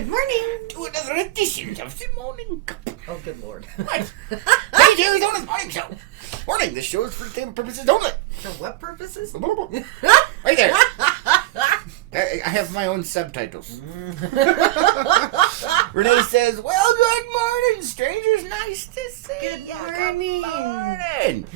Good morning. To another edition of the Morning Cup. Oh, good Lord. What? Hey, Arizona's Morning Show. Warning, this show is for entertainment purposes only. For what purposes? Right there. I have my own subtitles. Renee says, well, good morning, strangers. Nice to see Good you. morning. Good morning.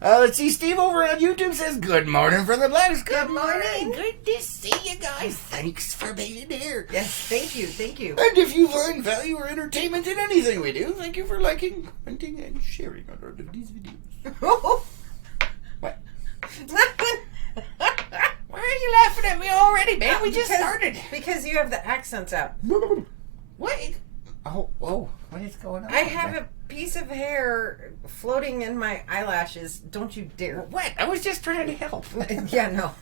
Let's see, Steve over on YouTube says, good morning from the Blacks. Good morning. Good to see you guys. Thanks for being here. Yes, thank you, thank you. And if you find value or entertainment in anything we do, thank you for liking, commenting, and sharing on all of these videos. What? Why are you laughing at me already, man? We just started. Because you have the accents out. What? Oh, whoa. What is going on? I have a piece of hair floating in my eyelashes. Don't you dare. What? I was just trying to help. Yeah, no.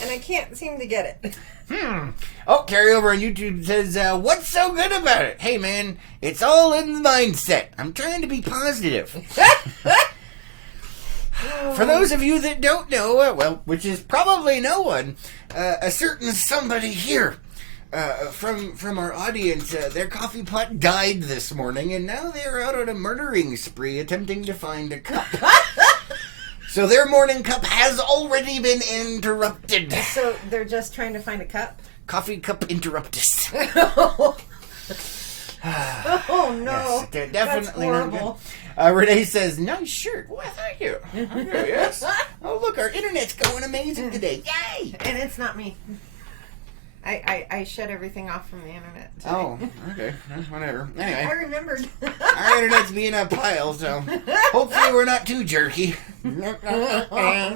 And I can't seem to get it. Oh, Carrie over on YouTube says, what's so good about it? Hey, man, it's all in the mindset. I'm trying to be positive. For those of you that don't know, well, which is probably no one, a certain somebody here from our audience, their coffee pot died this morning, and now they're out on a murdering spree attempting to find a cup. So their morning cup has already been interrupted. So they're just trying to find a cup? Coffee cup interruptus. Oh, no. Yes, they're definitely That's not horrible. good. Renee says, nice shirt. Well, thank you. Okay, yes. Oh, look, our internet's going amazing today. Yay! And it's not me. I shut everything off from the internet today. Oh, okay. Whatever. I Anyway, remembered. our internet's being a pile, so hopefully we're not too jerky. Oh, no. I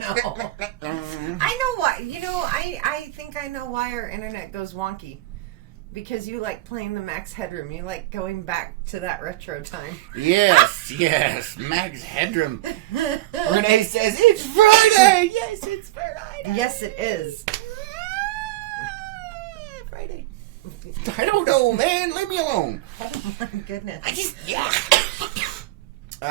know why. You know, I think I know why our internet goes wonky. Because you like playing the Max Headroom. You like going back to that retro time. Yes, Max Headroom. Renee says, it's Friday! Yes, it's Friday! Yes, it is. Friday. I don't know, man. Leave me alone. Oh, my goodness.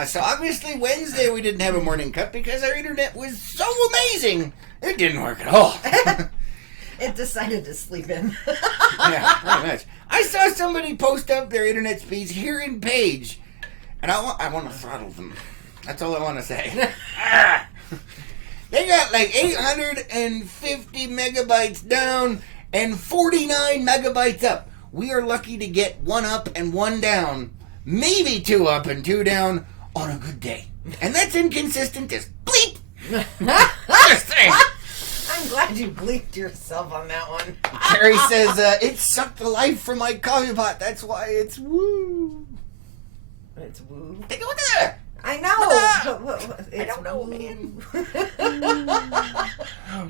So obviously Wednesday we didn't have a morning cup because our internet was so amazing. It didn't work at all. It decided to sleep in. Yeah, pretty much. I saw somebody post up their internet speeds here in Page, and I want to throttle them. That's all I want to say. They got like 850 megabytes down and 49 megabytes up. We are lucky to get one up and one down, maybe two up and two down on a good day. And that's inconsistent as bleep. Just saying. I'm glad you bleeped yourself on that one. Carrie says, it sucked the life from my coffee pot. That's why it's woo. It's woo. Take a look at that. I know. I don't know, man.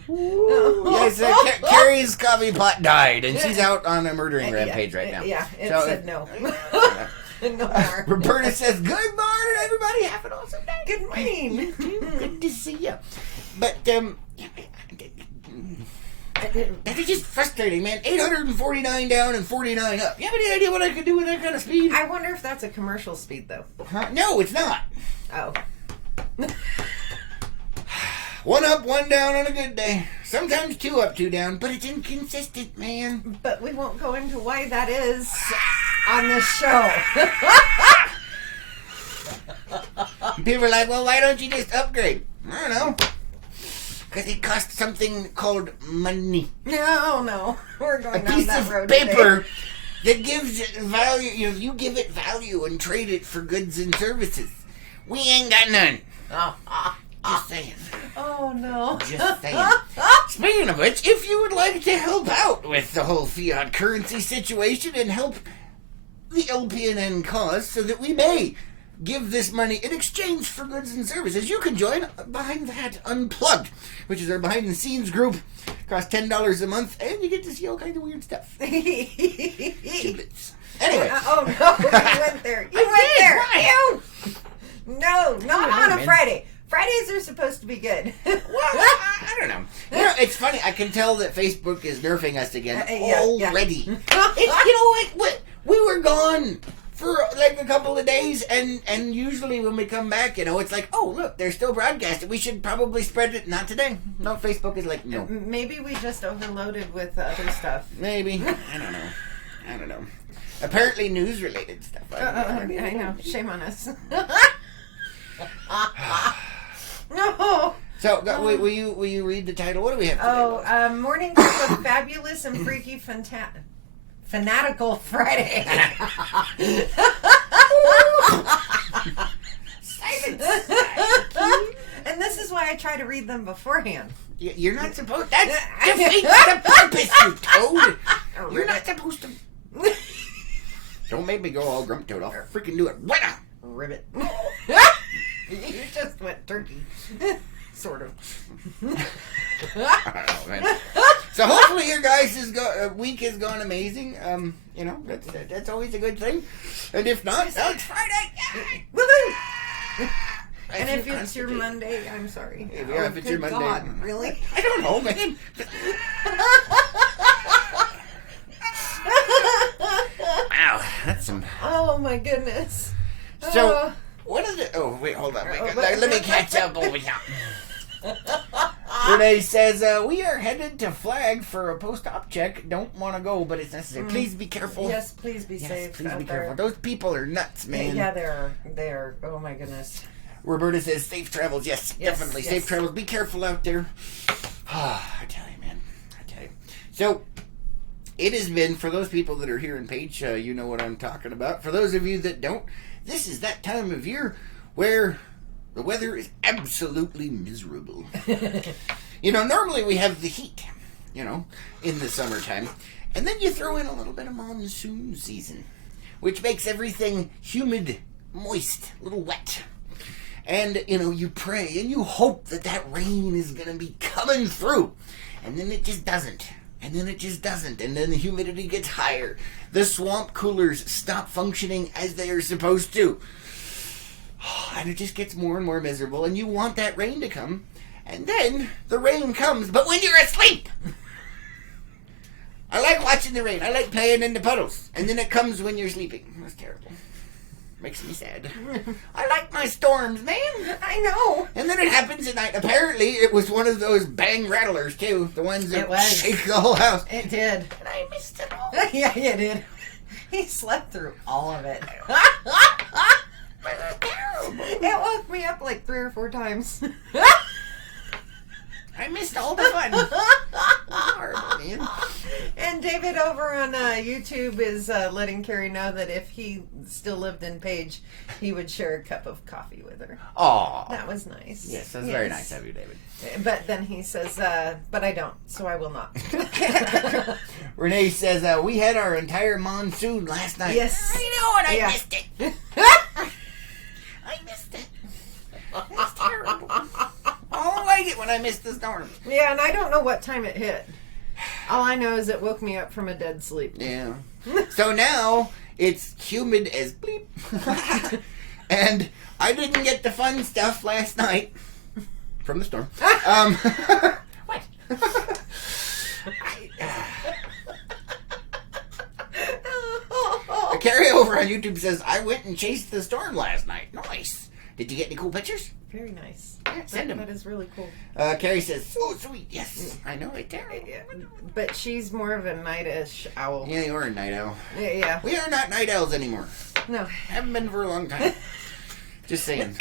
No. Yes, Carrie's coffee pot died, and she's out on a murdering rampage right now. Yeah, it So, said no. No more. Roberta says, good morning, everybody. Have an awesome day. Good morning. Good to see you. But, that's just frustrating, man. 849 down and 49 up. You have any idea what I could do with that kind of speed? I wonder if that's a commercial speed, though. No, it's not. Oh. One up, one down on a good day. Sometimes two up, two down, but it's inconsistent, man. But we won't go into why that is on this show. People are like, well, why don't you just upgrade? I don't know. Because it costs something called money. No. We're going down that road A piece of paper today. that gives it value. You give it value and trade it for goods and services. We ain't got none. Just saying. Oh, no. Just saying. Speaking of which, if you would like to help out with the whole fiat currency situation and help the LPNN cause so that we may give this money in exchange for goods and services, you can join Behind That Unplugged, which is our behind-the-scenes group. Costs $10 a month, and you get to see all kinds of weird stuff. Giblets. Anyway. Oh, no. You went there. You went there. Why? No, not on a Friday. Fridays are supposed to be good. Well, I don't know. You know, it's funny. I can tell that Facebook is nerfing us again already. Yeah. You know what? We were gone for like a couple of days, and usually when we come back, it's like, oh look, they're still broadcasting. We should probably spread it. Not today. No, Facebook is like, no. Maybe we just overloaded with other stuff. Maybe. I don't know. Apparently news related stuff. I know. Shame on us. No. So, will you read the title? What do we have today? Morning Cup of Fabulous and Freaky Fanatical Friday. Silence. And this is why I try to read them beforehand. You're not supposed. That defeats the purpose, you toad. You're not supposed to. Don't make me go all grump toad. I'll freaking do it right now. Ribbit. You just went turkey. Sort of. Oh, man. So hopefully your guys' week has gone amazing. That's always a good thing. And if not, it's Friday. Woohoo! And if it's your Monday, I'm sorry. Yeah, if it's your Monday. God, really? I don't know, man. Wow, that's some. Oh my goodness. So, what is it? Oh, wait, hold on. Let me catch up over here. Renee says, we are headed to Flag for a post-op check. Don't want to go, but it's necessary. Please be careful. Yes, please be safe. Please be careful. Those people are nuts, man. Yeah, they're. Oh my goodness. Roberta says, safe travels. Yes, definitely. Yes. Safe travels. Be careful out there. I tell you, man. I tell you. So, it has been, for those people that are here in Page, you know what I'm talking about. For those of you that don't, this is that time of year where the weather is absolutely miserable. Normally we have the heat, in the summertime. And then you throw in a little bit of monsoon season, which makes everything humid, moist, a little wet. And, you pray and you hope that rain is going to be coming through. And then it just doesn't. And then it just doesn't. And then the humidity gets higher. The swamp coolers stop functioning as they are supposed to. And it just gets more and more miserable. And you want that rain to come. And then the rain comes. But when you're asleep. I like watching the rain. I like playing in the puddles. And then it comes when you're sleeping. That's terrible. Makes me sad. I like my storms, man. I know. And then it happens at night. Apparently, it was one of those bang rattlers, too. The ones that shake the whole house. It did. And I missed it all. Yeah, you did. He slept through all of it. Terrible. It woke me up like 3 or 4 times. I missed all the fun. Horrible, man. And David over on YouTube is letting Carrie know that if he still lived in Page, he would share a cup of coffee with her. Aw. That was nice. Yes, that's very nice of you, David. But then he says, but I don't, so I will not. Renee says, we had our entire monsoon last night. Yes. I know, and I missed it. I missed it. It's terrible. I don't like it when I miss the storm. Yeah, and I don't know what time it hit. All I know is it woke me up from a dead sleep. Yeah. So now it's humid as bleep. And I didn't get the fun stuff last night from the storm. What? A carryover on YouTube says, I went and chased the storm last night. Nice. Did you get any cool pictures? Very nice. Yeah, send them. That is really cool. Carrie says, so sweet. Yes, I know, right there. Yeah, but she's more of a night-ish owl. Yeah, you are a night owl. Yeah. We are not night owls anymore. No. Haven't been for a long time. Just saying.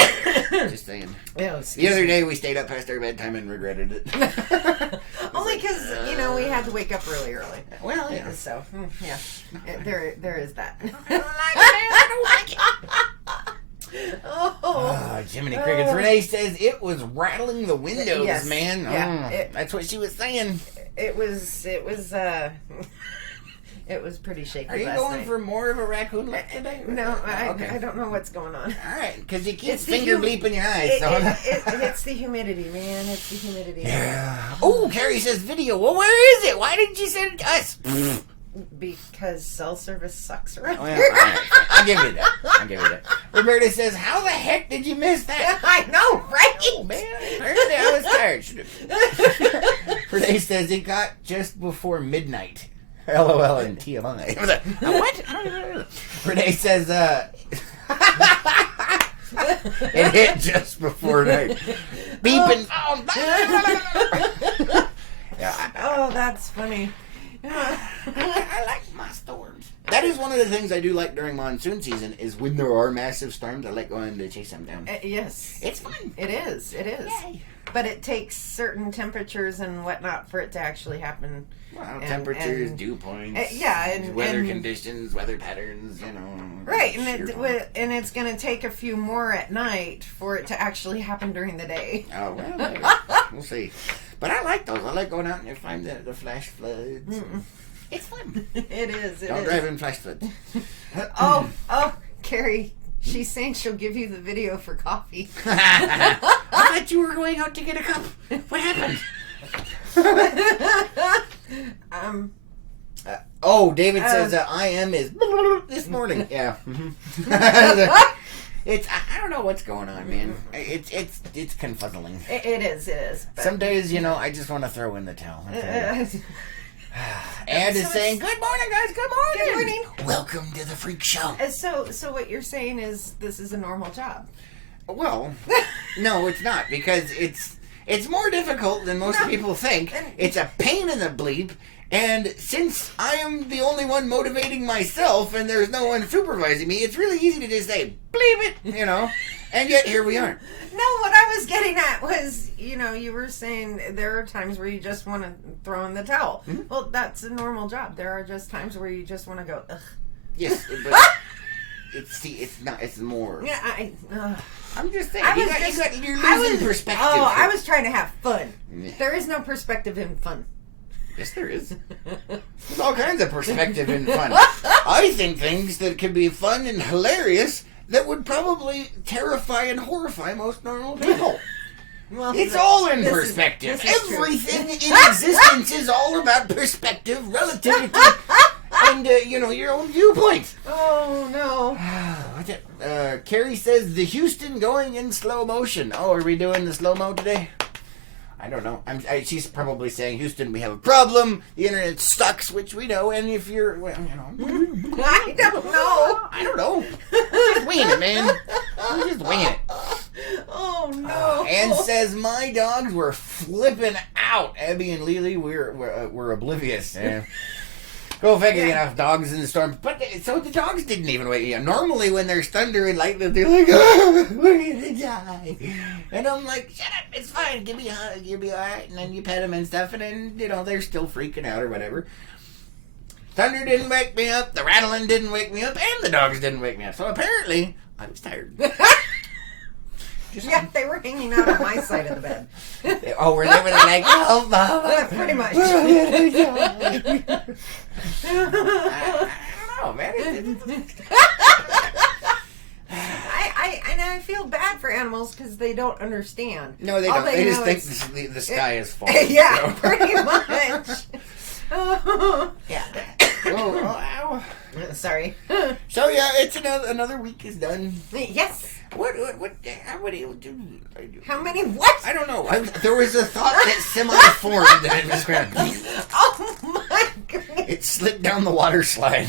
Just saying. Yeah, the other day we stayed up past our bedtime and regretted it. Only because, we had to wake up really early. Well, yeah. So, yeah. There is that. I don't like it. Oh, Jiminy Crickets. Renee says it was rattling the windows, yes. man. Yeah, that's what she was saying. It was pretty shaky. Are you last going night. for more of a raccoon look today? No, Okay. I don't know what's going on. All right, because you keep finger bleeping your eyes. It's the humidity, man. It's the humidity. Yeah. Oh, Carrie says video. Well, where is it? Why didn't you send it to us? Because cell service sucks around Well, here. all right. I'll give you that. Roberta says, how the heck did you miss that? I know, right? Oh, man. Apparently I was tired. Renee says, it got just before midnight. LOL and TMI. What? Renee says, it hit just before night. Beeping. Yeah. Oh, that's funny. I like my storms. That is one of the things I do like during monsoon season is when there are massive storms, I like going to chase them down. Yes. It's fun. It is. Yay. But it takes certain temperatures and whatnot for it to actually happen. Well, temperatures, dew points, and weather conditions, weather patterns, you know. Right, and it's going to take a few more at night for it to actually happen during the day. Oh, well, maybe. We'll see. But I like those. I like going out and find the flash floods. It's fun. It is. Don't drive in flash floods. Oh, Carrie. She's saying she'll give you the video for coffee. I thought you were going out to get a cup. What happened? David says IM is this morning. Yeah. It's I don't know what's going on, man. It's confuzzling. It is. But some days, I just want to throw in the towel. And is saying, "Good morning, guys. Good morning. Good morning. Welcome to the freak show." So what you're saying is this is a normal job? Well, no, it's not, because it's more difficult than most people think. It's a pain in the bleep. And since I am the only one motivating myself and there's no one supervising me, it's really easy to just say, bleep it, and yet here we are. No, what I was getting at was, you were saying there are times where you just want to throw in the towel. Mm-hmm. Well, that's a normal job. There are just times where you just want to go, ugh. Yes, but it's not, it's more. Yeah, I'm just saying, you're losing perspective. Oh, I was trying to have fun. Yeah. There is no perspective in fun. Yes, there is. There's all kinds of perspective in fun. I think things that could be fun and hilarious that would probably terrify and horrify most normal people. Well, it's all in perspective. Everything in existence is all about perspective, relativity, and, your own viewpoint. Oh, no. Carrie says, the Houston going in slow motion. Oh, are we doing the slow-mo today? I don't know. She's probably saying, Houston, we have a problem. The internet sucks, which we know. And if you're, I don't know. I don't know. I'm just winging it, man. I'm just winging it. Oh, no. Ann says, my dogs were flipping out. Abby and Lily, we're oblivious. Go figure, dogs in the storm. But so the dogs didn't even wake up. Normally when there's thunder and lightning, they're like, oh, we're gonna die. And I'm like, shut up, it's fine. Give me a hug, you'll be alright. And then you pet them and stuff, and then, they're still freaking out or whatever. Thunder didn't wake me up, the rattling didn't wake me up, and the dogs didn't wake me up. So apparently, I was tired. Yeah, they were hanging out on my side of the bed. Oh, were they like, oh, Mama? Pretty much. I don't know, man. I feel bad for animals because they don't understand. No, they don't. They just think the sky is falling. Yeah, pretty much. Yeah. Oh, sorry. So yeah, it's another week is done. Yes. What how many do? How many what? I don't know. There was a thought that semi-formed and it was grand. Oh my goodness. It slid down the water slide.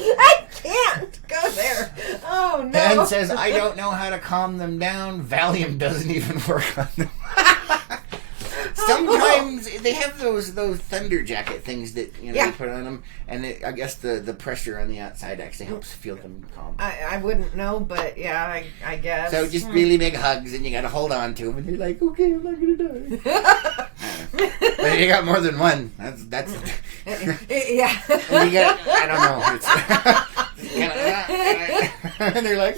I can't go there. Oh no. Ben says, I don't know how to calm them down. Valium doesn't even work on them. Sometimes they have those thunder jacket things that they put on them, and I guess the pressure on the outside actually helps feel them calm. I wouldn't know, but yeah, I guess. So just really big hugs, and you got to hold on to them, and you're like, okay, I'm not gonna die. But if you got more than one, that's yeah. And you got, I don't know. And they're like,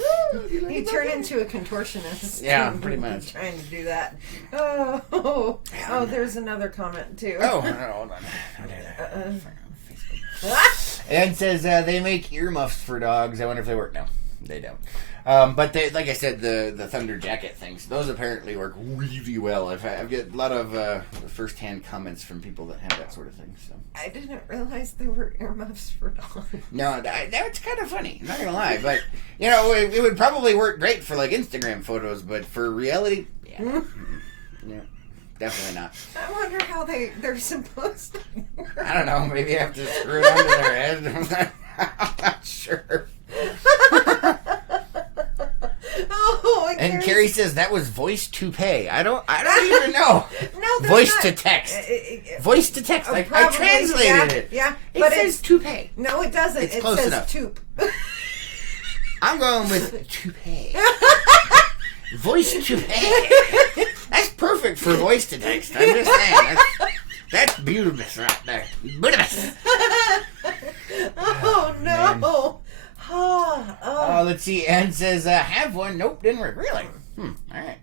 you turn into a contortionist. Yeah, pretty much. Trying to do that. Oh, there's another comment too. Oh, hold on. Ed says they make earmuffs for dogs. I wonder if they work. No, they don't. But they, like I said, the thunder jacket things, those apparently work really well. I've got a lot of first-hand comments from people that have that sort of thing. So I didn't realize there were earmuffs for dogs. No, that's kind of funny. I'm not gonna lie, but it would probably work great for like Instagram photos, but for reality, yeah. definitely not. I wonder how they're supposed to work. I don't know. Maybe you have to screw it onto their head. I'm not sure. Oh, and Carrie says that was voice to pay. I don't even know. No, voice not. to text. Voice to text. I translated it. Yeah, it says to pay. No, it doesn't. It's it close says enough. toop. I'm going with to pay. Voice to pay. That's perfect for voice to text. I'm just saying. That's beautiful right there. Beautiful. Oh no. Oh. Let's see. Ann says, have one. Nope, didn't work. Really? All right.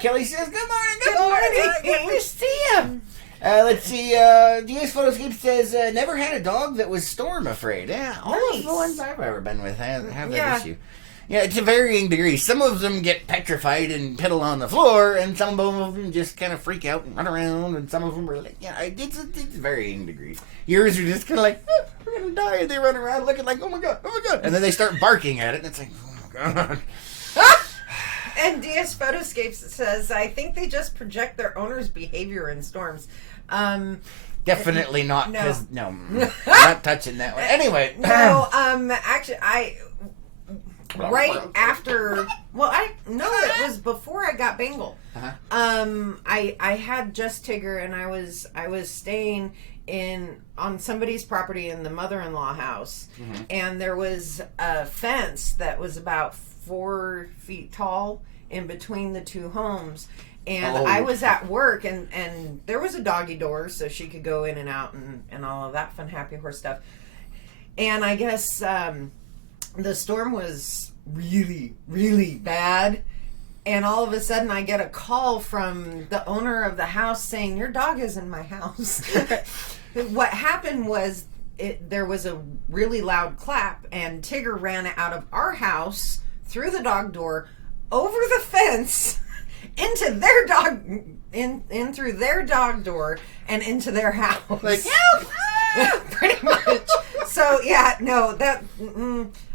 Kelly says, good morning. Good morning. Good to see you. Let's see. DS Photoscape says, never had a dog that was storm afraid. Yeah, all of the ones I've ever been with have that issue. Yeah, it's a varying degree. Some of them get petrified and piddle on the floor, and some of them just kind of freak out and run around, and some of them are like, it's varying degrees. Yours are just kind of like, we're going to die, and they run around looking like, oh my god, and then they start barking at it, and it's like, oh my god. And DS Photoscapes says, I think they just project their owner's behavior in storms. Definitely not, because, no, not touching that one. Anyway. No, actually, right after, it was before I got Bengal. I had just Tigger, and I was staying on somebody's property in the mother-in-law house, and there was a fence that was about 4 feet tall in between the two homes. And I was at work, and there was a doggy door, so she could go in and out and all of that fun, happy horse stuff. And I guess the storm was really, really bad. And all of a sudden, I get a call from the owner of the house saying, your dog is in my house. What happened was there was a really loud clap, and Tigger ran out of our house, through the dog door, over the fence, into their dog, in through their dog door, and into their house. Like, help! Pretty much. So, yeah, no, that...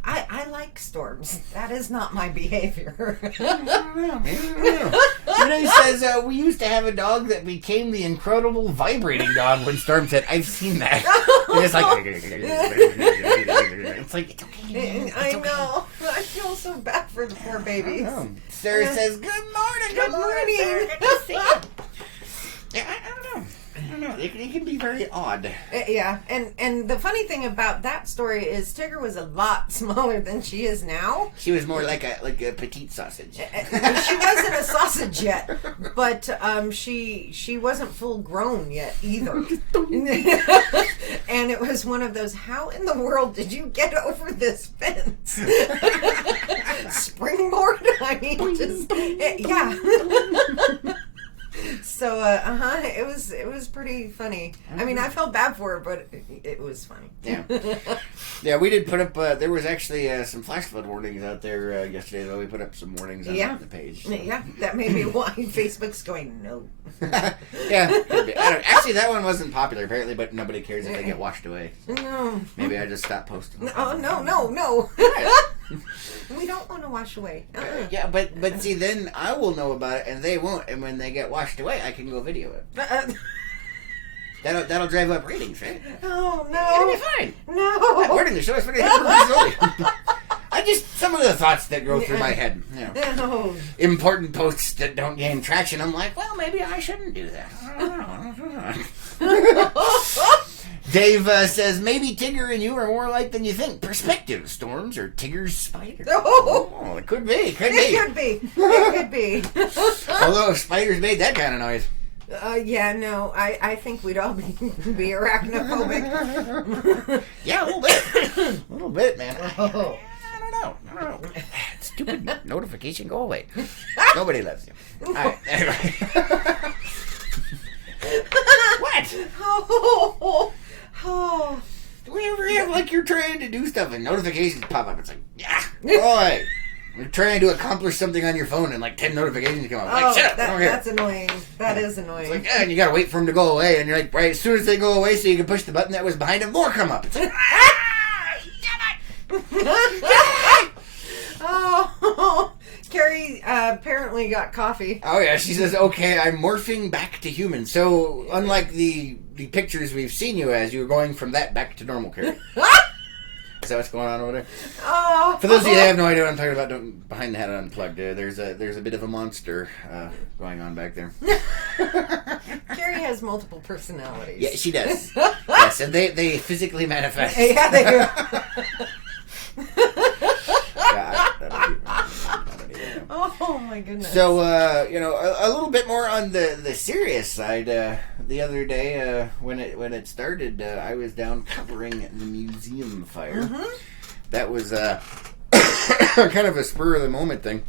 I like storms. That is not my behavior. He says, we used to have a dog that became the incredible vibrating dog when storms hit. I've seen that. It's like... it's like, it's okay. I know. I feel so bad for the poor babies. Sarah says, good morning. Good morning. Sarah, good to see you. Yeah, I don't know. They can be very odd. Yeah, and the funny thing about that story is Tigger was a lot smaller than she is now. She was more like a petite sausage. She wasn't a sausage yet, but she wasn't full grown yet either. And it was one of those, how in the world did you get over this fence? Springboard? I mean, just yeah. So, it was pretty funny. I mean, I felt bad for her, but it was funny. Yeah. Yeah, we did put up, there was actually some flash flood warnings out there yesterday, though. We put up some warnings on the page. So. Yeah, that may be why Facebook's going, no. Yeah, could be. Actually, that one wasn't popular, apparently, but nobody cares if they get washed away. So no. Maybe I just stopped posting. Oh, no. We don't want to wash away. Yeah, but see, then I will know about it, and they won't. And when they get washed away, I can go video it. That'll drive up ratings, right? Oh no! It'll be fine. No. I'm wording the show. It's pretty some of the thoughts that go through my head. You know, No. important posts that don't gain traction. I'm like, well, maybe I shouldn't do that. I don't know. Dave says, maybe Tigger and you are more alike than you think. Perspective, Storms, or Tigger's spider. Oh, it could be. It could be. Although if spiders made that kind of noise. Yeah, no, I think we'd all be arachnophobic. Yeah, a little bit. A little bit, man. Oh. I don't know. Stupid notification, go away. Nobody loves you. All right, anyway. What? Oh. Do we ever have, like, you're trying to do stuff and notifications pop up? It's like, yeah, boy. You're trying to accomplish something on your phone and, like, 10 notifications come up. Like, shut up, I don't care. That's annoying. That is annoying. It's like, and you gotta wait for them to go away, and you're like, right, as soon as they go away so you can push the button that was behind them, more come up. It's like, damn it! Oh, Carrie apparently got coffee. Oh yeah, she says, "Okay, I'm morphing back to human." So, unlike the pictures we've seen you as, you're going from that back to normal, Carrie. Is that what's going on over there? Oh. For those of you that have no idea what I'm talking about, behind the hat unplugged, there's a bit of a monster going on back there. Carrie has multiple personalities. Yeah, she does. Yes, and they physically manifest. Yeah, they do. Oh my goodness. So, a little bit more on the serious side. The other day, when it started, I was down covering the museum fire. Mm-hmm. That was kind of a spur of the moment thing.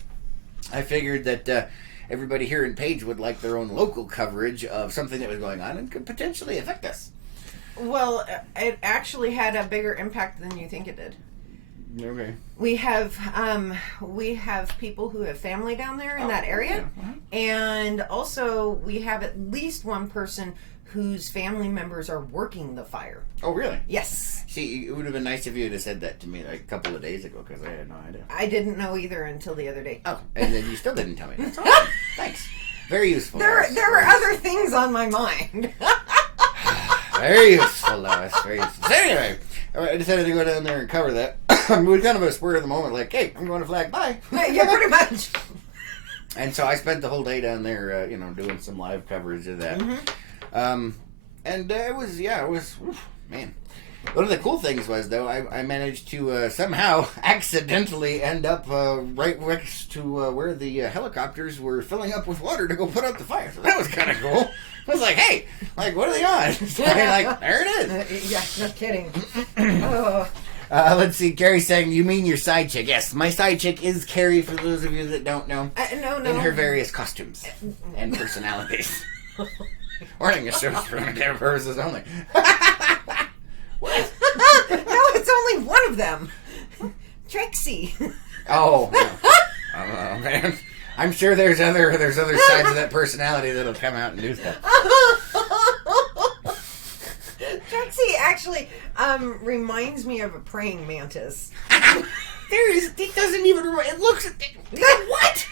I figured that everybody here in Page would like their own local coverage of something that was going on and could potentially affect us. Well, it actually had a bigger impact than you think it did. Okay. We have people who have family down there in that area, and also we have at least one person whose family members are working the fire. Oh, really? Yes. See, it would have been nice if you had said that to me like a couple of days ago, because I had no idea. I didn't know either until the other day. Oh, and then you still didn't tell me. That's awesome. Thanks. Very useful. There were other things on my mind. Very useful, Lois. Very useful. So anyway, I decided to go down there and cover that. It was kind of a spur of the moment, like, hey, I'm going to Flag. Bye. Yeah, pretty much. And so I spent the whole day down there, doing some live coverage of that. Mm-hmm. And it was, man. One of the cool things was, though, I managed to somehow accidentally end up right next to where the helicopters were filling up with water to go put out the fire. So that was kind of cool. I was like, hey, what are they on? Like, there it is. Yeah, no kidding. Oh. Let's see, Carrie's saying, you mean your side chick? Yes, my side chick is Carrie, for those of you that don't know. No. In her various costumes and personalities. Warning, it's just for entertainment purposes only. What? No, it's only one of them. Trixie. Oh, no. Oh, man. I'm sure there's other sides of that personality that'll come out and do stuff. Trixie actually reminds me of a praying mantis. It doesn't even, it looks, what?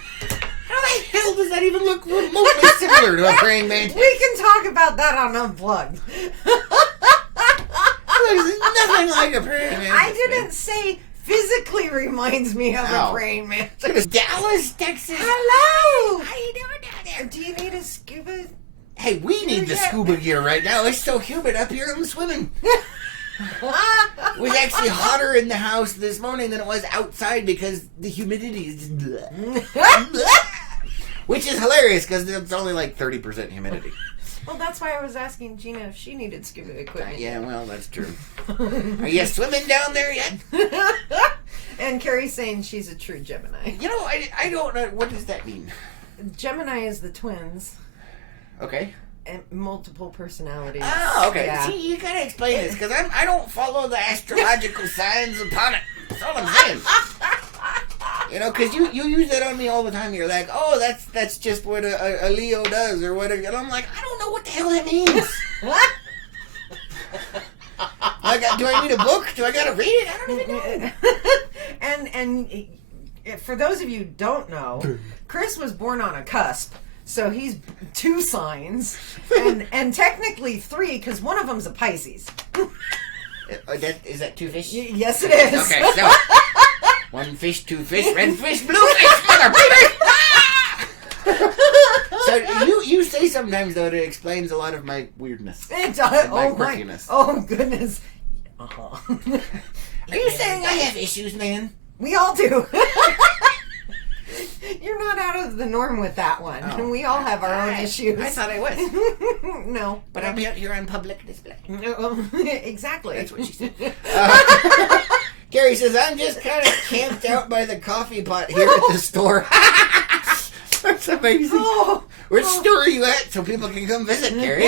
How the hell does that even look remotely similar to a praying mantis? We can talk about that on Unplugged. There's nothing like a praying mantis. I didn't say physically reminds me of a praying mantis. Dallas, Texas. Hello. How you doing down there? Do you need a scuba? Hey, we need the scuba gear right now. It's so humid up here. I'm swimming. It was actually hotter in the house this morning than it was outside because the humidity is just which is hilarious because it's only like 30% humidity. Well, that's why I was asking Gina if she needed scuba equipment. Yeah, well, that's true. Are you swimming down there yet? And Carrie's saying she's a true Gemini. You know, I don't know. What does that mean? Gemini is the twins. Okay. And multiple personalities. Oh, okay. Yeah. See, you gotta explain this because I don't follow the astrological signs upon it. That's all I'm saying. You know, because you use that on me all the time. You're like, oh, that's just what a Leo does or what. And I'm like, I don't know what the hell that means. What? Do I need a book? Do I gotta read it? I don't even know. And for those of you who don't know, Chris was born on a cusp. So he's 2 signs, and technically 3, because one of them's a Pisces. Is that 2 fish? Yes, it is. Okay, so 1 fish, 2 fish, red fish, blue fish, mother baby. So you say sometimes though that it explains a lot of my weirdness. It does. My quirkiness. Oh goodness. Are you saying I have issues, man? We all do. You're not out of the norm with that one. Oh. We all have our own issues. I thought I was. No. But I'm out here on public display. Exactly. That's what she said. Gary says, I'm just kind of camped out by the coffee pot here at the store. That's amazing. Which store are you at so people can come visit, Gary?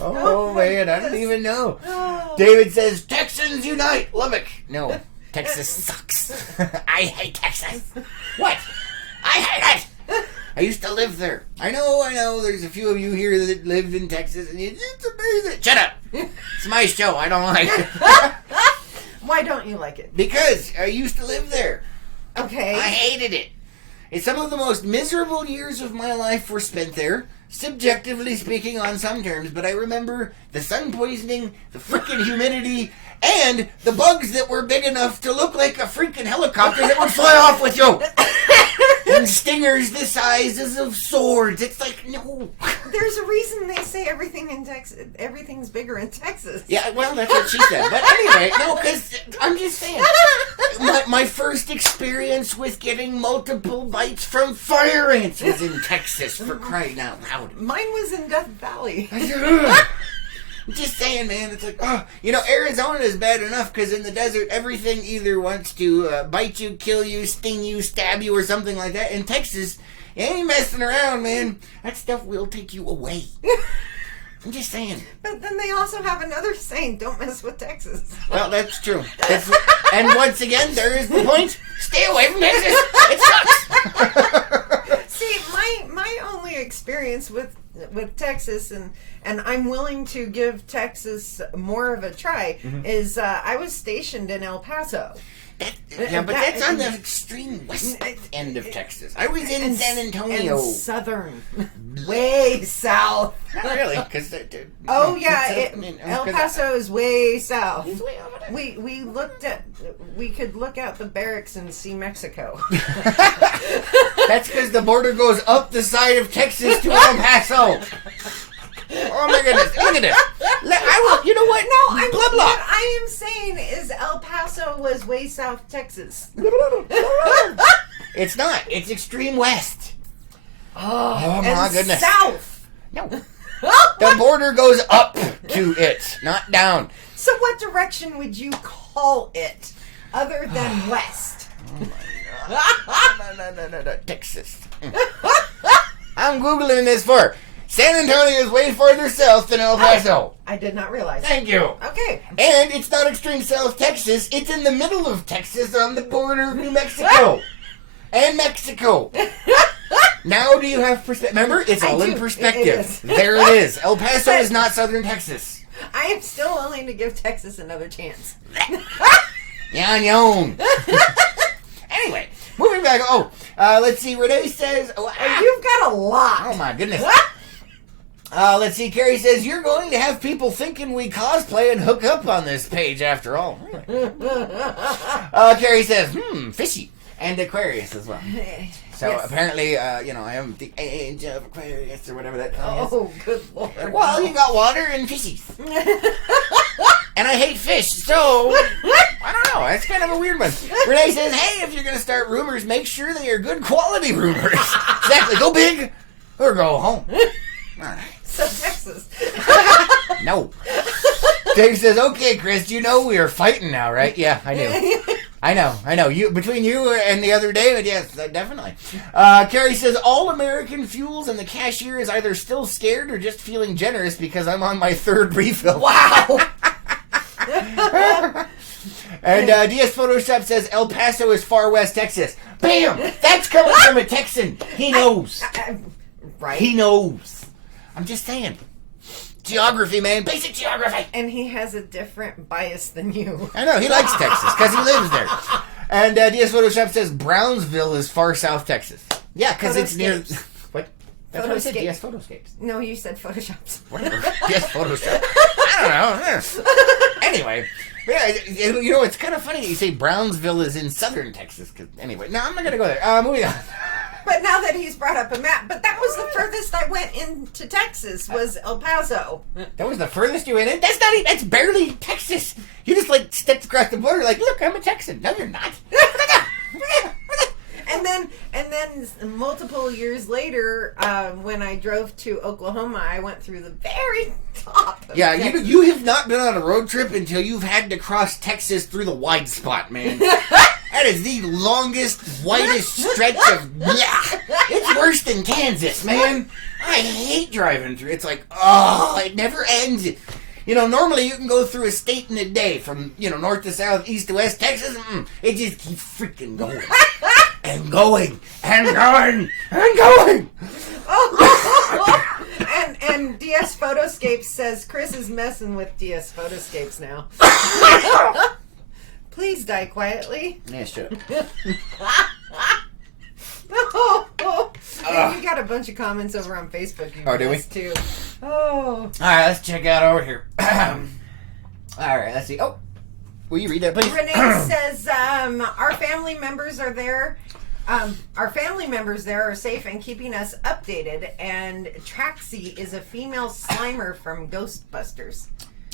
Oh, man, I don't even know. David says, Texans unite. Lubbock. No. Texas sucks. I hate Texas. What? I hate it. I used to live there. I know. There's a few of you here that lived in Texas, and it's amazing. Shut up. It's my show. I don't like it. Why don't you like it? Because I used to live there. Okay. I hated it. And some of the most miserable years of my life were spent there, subjectively speaking on some terms, but I remember the sun poisoning, the freaking humidity, and the bugs that were big enough to look like a freaking helicopter that would fly off with you. And stingers the sizes of swords. It's like, no. There's a reason they say everything's bigger in Texas. Yeah, well, that's what she said. But anyway, no, because I'm just saying. My first experience with getting multiple bites from fire ants was in Texas, for crying out loud. Mine was in Death Valley. I'm just saying, man. It's like, Arizona is bad enough because in the desert, everything either wants to bite you, kill you, sting you, stab you, or something like that. In Texas, you ain't messing around, man. That stuff will take you away. I'm just saying. But then they also have another saying, don't mess with Texas. Well, that's true. And once again, there is the point. Stay away from Texas. It sucks. See, my only experience with Texas, and I'm willing to give Texas more of a try, is I was stationed in El Paso. That's on the extreme west end of Texas. I was in San Antonio. And southern. Way south. Not really. El Paso is way south. It's way over there. We could look out the barracks and see Mexico. That's because the border goes up the side of Texas to El Paso. Oh my goodness! Look at this. You know what? No, blah blah. What I am saying is El Paso was way south Texas. It's not. It's extreme west. Oh my goodness. South. No. The border goes up to it, not down. So what direction would you call it other than west? Oh my God. No. Texas. I'm Googling this for San Antonio is way farther south than El Paso. I did not realize. Thank you. Okay. And it's not extreme south Texas. It's in the middle of Texas on the border of New Mexico. And Mexico. Now do you have perspective? Remember, it's all in perspective. There it is. El Paso is not southern Texas. I am still willing to give Texas another chance. Yon. Anyway, moving back. Let's see. Renee says... You've got a lot. Oh, my goodness. Let's see. Carrie says, you're going to have people thinking we cosplay and hook up on this page after all. Carrie says, fishy. And Aquarius as well. So yes. Apparently, I am the age of Aquarius or whatever that thing is. Oh, good Lord. Well, you got water and fishies. And I hate fish, so I don't know. That's kind of a weird one. Renee says, hey, if you're going to start rumors, make sure they are good quality rumors. Exactly. Go big or go home. All right. So Texas. No. Dave says, okay, Chris, you know we are fighting now, right? Yeah, I do. I know. You between you and the other David, yes, definitely. Carrie says, all American Fuels and the cashier is either still scared or just feeling generous because I'm on my third refill. Wow. And DS Photoshop says, El Paso is far west Texas. Bam! That's coming from a Texan. He knows. Right. He knows. I'm just saying. Geography, man. Basic geography. And he has a different bias than you. I know. He likes Texas because he lives there. And DS Photoshop says Brownsville is far south Texas. Yeah, because it's near... What? That's what I said. DS Photoscapes. No, you said Photoshops. Whatever. DS Photoshop. I don't know. Anyway. Yeah, it's kind of funny that you say Brownsville is in southern Texas. Anyway, no, I'm not going to go there. Moving on. But now that he's brought up a map, but that was the furthest I went into Texas was El Paso. That was the furthest you went in? That's barely Texas. You just stepped across the border like, look, I'm a Texan. No, you're not. And then multiple years later, when I drove to Oklahoma, I went through the very top of Texas. You have not been on a road trip until you've had to cross Texas through the wide spot, man. That is the longest, widest stretch of... Yeah, it's worse than Kansas, man. I hate driving through. It's like, it never ends. Normally you can go through a state in a day from, north to south, east to west. Texas, it just keeps freaking going. And going. And going. And going. And DS Photoscapes says Chris is messing with DS Photoscapes now. Please die quietly. Yeah, sure. And you got a bunch of comments over on Facebook. Oh, do we? Too. Oh. All right, let's check out over here. All right, let's see. Oh, will you read that, please? Renee says our family members are there. Our family members there are safe and keeping us updated. And Traxie is a female Slimer from Ghostbusters.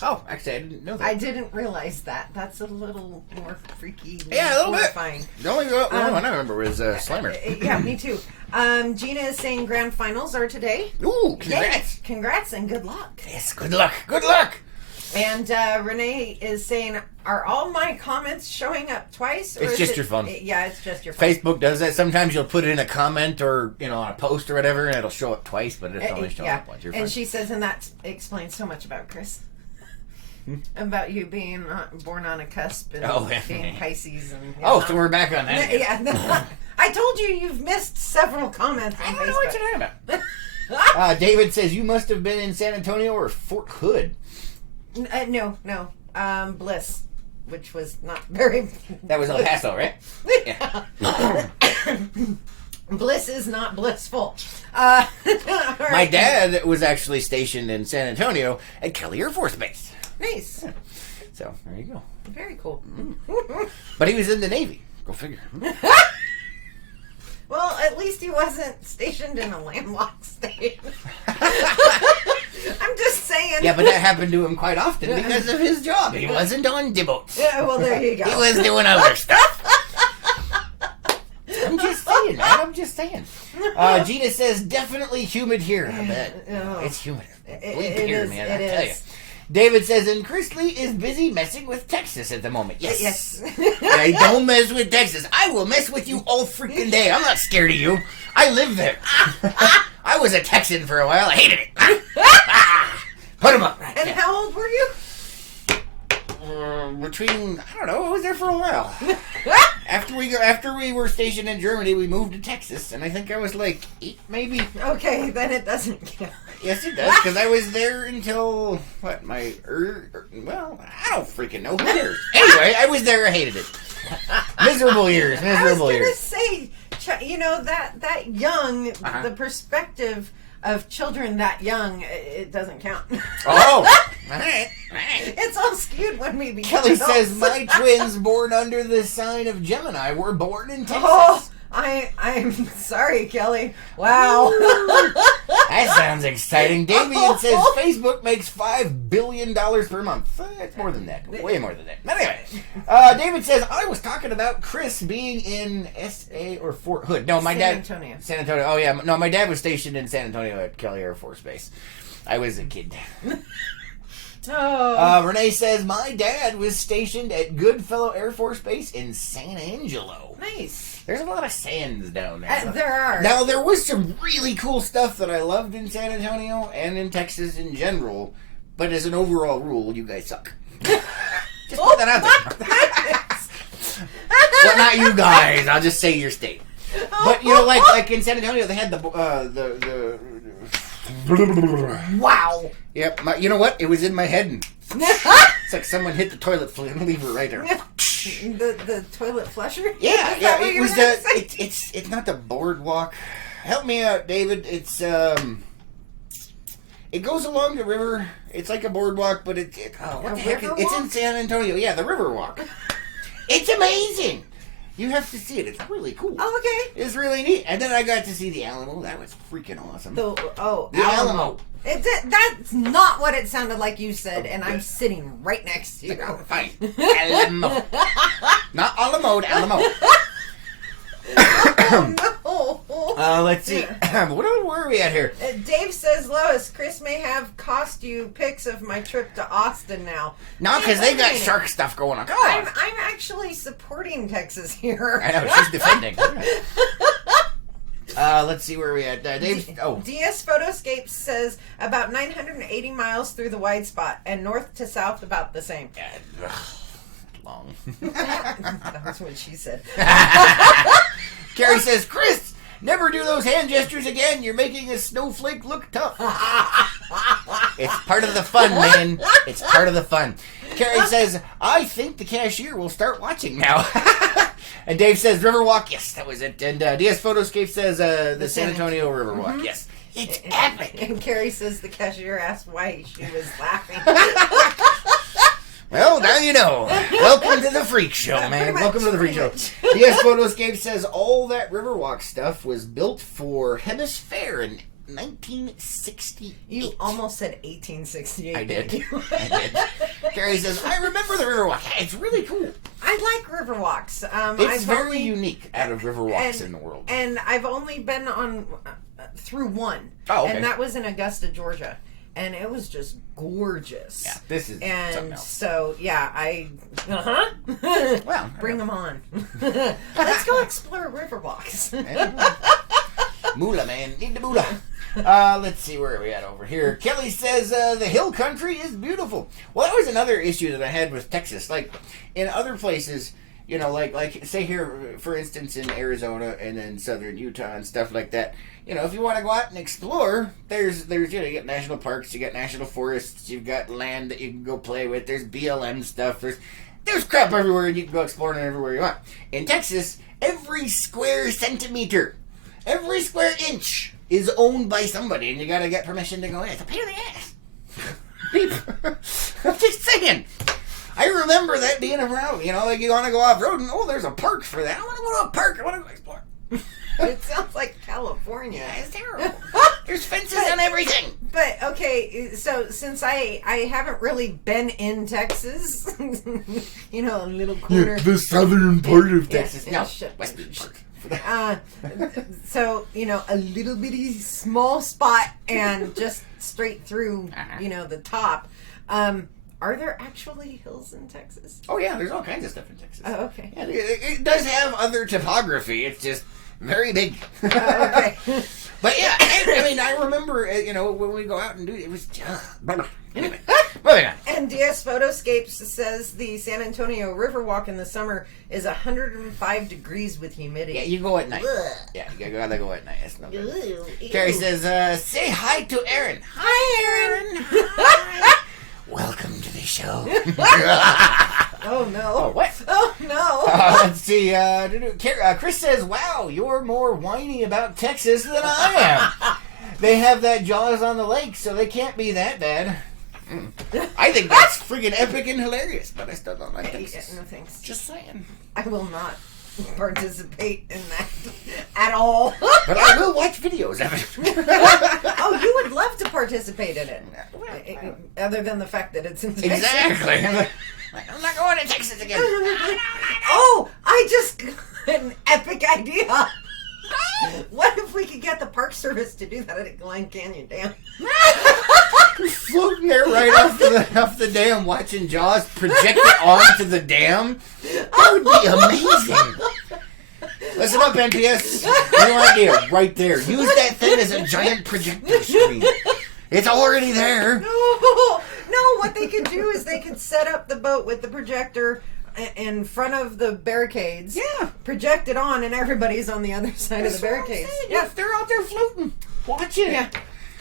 Oh, actually, I didn't know that. I didn't realize that. That's a little more freaky. Yeah, a little horrifying. bit. The only one I remember was Slimer. Yeah, me too. Gina is saying grand finals are today. Ooh, congrats. Yes, congrats and good luck. Yes, good luck. Good luck. And Renee is saying, are all my comments showing up twice? Or It's is just your phone. Yeah, it's just your phone. Facebook does that. Sometimes you'll put it in a comment or, on a post or whatever, and it'll show up twice, but it's only showing up once. You're fine. And she says, and that explains so much about Chris. About you being born on a cusp and being Pisces. And, so we're back on that. Yeah. I told you you've missed several comments on I Facebook. don't know what you're talking about. David says you must have been in San Antonio or Fort Hood. No. Bliss, which was not very... That was El Paso, right? Yeah. Bliss is not blissful. Right. My dad was actually stationed in San Antonio at Kelly Air Force Base. Nice. Yeah. So, there you go. Very cool. But he was in the Navy. Go figure. Well, at least he wasn't stationed in a landlocked state. I'm just saying. Yeah, but that happened to him quite often because of his job. He wasn't on the boats. Yeah, well, there you go. He was doing other stuff. I'm just saying, man. I'm just saying. Gina says, definitely humid here. I bet. It's humid. It here, is, man. it I tell you. David says, and Chrisley is busy messing with Texas at the moment. Yes. I don't mess with Texas. I will mess with you all freaking day. I'm not scared of you. I live there. I was a Texan for a while. I hated it. Put him up. And how old were you? Between, I don't know, I was there for a while. After we were stationed in Germany, we moved to Texas, and I think I was like 8, maybe. Okay, then it doesn't count. Yes, it does, because I was there until, well, I don't freaking know. Who cares? Anyway, I was there, I hated it. Miserable years. I was going to say, that young, the perspective of children that young, it doesn't count. Oh, all right. It's all skewed when we become Kelly adults. says, my twins born under the sign of Gemini were born in Texas. Oh, I'm sorry, Kelly. Wow. That sounds exciting. Damien says Facebook makes $5 billion per month. It's more than that. Way more than that. But anyway, David says, I was talking about Chris being in SA or Fort Hood. No, my dad. San Antonio. Oh, yeah. No, my dad was stationed in San Antonio at Kelly Air Force Base. I was a kid. Renee says, my dad was stationed at Goodfellow Air Force Base in San Angelo. Nice. There's a lot of sands down there. There are. Now, there was some really cool stuff that I loved in San Antonio and in Texas in general, but as an overall rule, you guys suck. Just put that out there. Well, not you guys. I'll just say your state. But, like in San Antonio, they had the Wow. Yep. You know what? It was in my head. It's like someone hit the toilet lever right there. The toilet flusher? Yeah. It was it's not the boardwalk. Help me out, David. It's it goes along the river. It's like a boardwalk, but what the heck? It's in San Antonio. Yeah, the Riverwalk. It's amazing. You have to see it. It's really cool. Oh, okay. It's really neat. And then I got to see the Alamo. That was freaking awesome. The Alamo. That's not what it sounded like you said, and I'm sitting right next to you. Fine. Alamo. Not Alamo, Alamo. Oh, no. Let's see. Where are we at here? Dave says, Lois, Chris may have cost you pics of my trip to Austin now. No, because they got shark stuff going on. Come on. I'm actually supporting Texas here. I know, she's defending. Let's see where we at. DS Photoscape says about 980 miles through the wide spot, and north to south about the same. Long. That's what she said. Carrie says, Chris, never do those hand gestures again. You're making a snowflake look tough. It's part of the fun, man. It's part of the fun. Carrie says, I think the cashier will start watching now. And Dave says, Riverwalk, yes, that was it. And DS Photoscape says, the San Antonio Riverwalk, yes. It's epic. And Carrie says the cashier asked why she was laughing. Well, now you know. Welcome to the freak show, man. Welcome to the freak show. DS Photoscape says all that Riverwalk stuff was built for Hemisphere in 1968. You almost said 1868. I did. Carrie says, I remember the Riverwalk. It's really cool. I like Riverwalks. It's very unique out of Riverwalks in the world. And I've only been on through one. Oh, okay. And that was in Augusta, Georgia. And it was just gorgeous. Yeah, this is something else. So, yeah, Well, bring them on. Let's go explore Riverwalks. Moolah, man. Need the moolah. Let's see, where are we at over here? Kelly says, the hill country is beautiful. Well, that was another issue that I had with Texas. Like, in other places, you know, like say here, for instance, in Arizona and then southern Utah and stuff like that, you know, if you want to go out and explore, there's you know, you got national parks, you got national forests, you've got land that you can go play with, there's BLM stuff, there's crap everywhere, and you can go exploring everywhere you want. In Texas, every square centimeter, every square inch is owned by somebody, and you gotta get permission to go in. It's a pain in the ass. I'm just saying. I remember that being around, you know, like you want to go off-road, and there's a park for that. I want to go to a park, I want to go explore. It sounds like California. Yeah, it's terrible. There's fences on everything. But, okay, so since I haven't really been in Texas, you know, a little corner. Yeah, the southern part of Texas. Yeah, no, western part. So, you know, a little bitty small spot and just straight through, you know, the top. Are there actually hills in Texas? Oh, yeah, there's all kinds of stuff in Texas. Oh, okay. Yeah, it does have other topography. It's just very big. Okay. But yeah, I mean, I remember, you know, when we go out and do it was just... Anyway, moving on. And DS Photoscapes says the San Antonio Riverwalk in the summer is 105 degrees with humidity. Yeah, you go at night. Ugh. Yeah, you gotta go at night. That's no good. Ew. Carrie says, say hi to Aaron. Hi, Aaron. Hi. Welcome to the show. Oh, no. Oh, what? Oh, no. Let's see. Chris says, wow, you're more whiny about Texas than I am. They have that Jaws on the lake, so they can't be that bad. I think that's friggin' epic and hilarious, but I still don't like Texas. No thanks. Just saying. I will not participate in that at all. But I will watch videos of it. Oh, you would love to participate in it. Well, Other than the fact that it's in Texas. exactly. I'm not going to Texas again. Oh, I just got an epic idea. What if we could get the Park Service to do that at Glen Canyon Dam? Floating there right off the dam, watching Jaws project it onto the dam. That would be amazing. Listen up, NPS. New idea right there. Use that thing as a giant projector screen. It's already there. No, what they could do is they could set up the boat with the projector in front of the barricades. Yeah. Project it on, and everybody's on the other side of the barricades. Yeah, they're out there floating. Watch it. Yeah.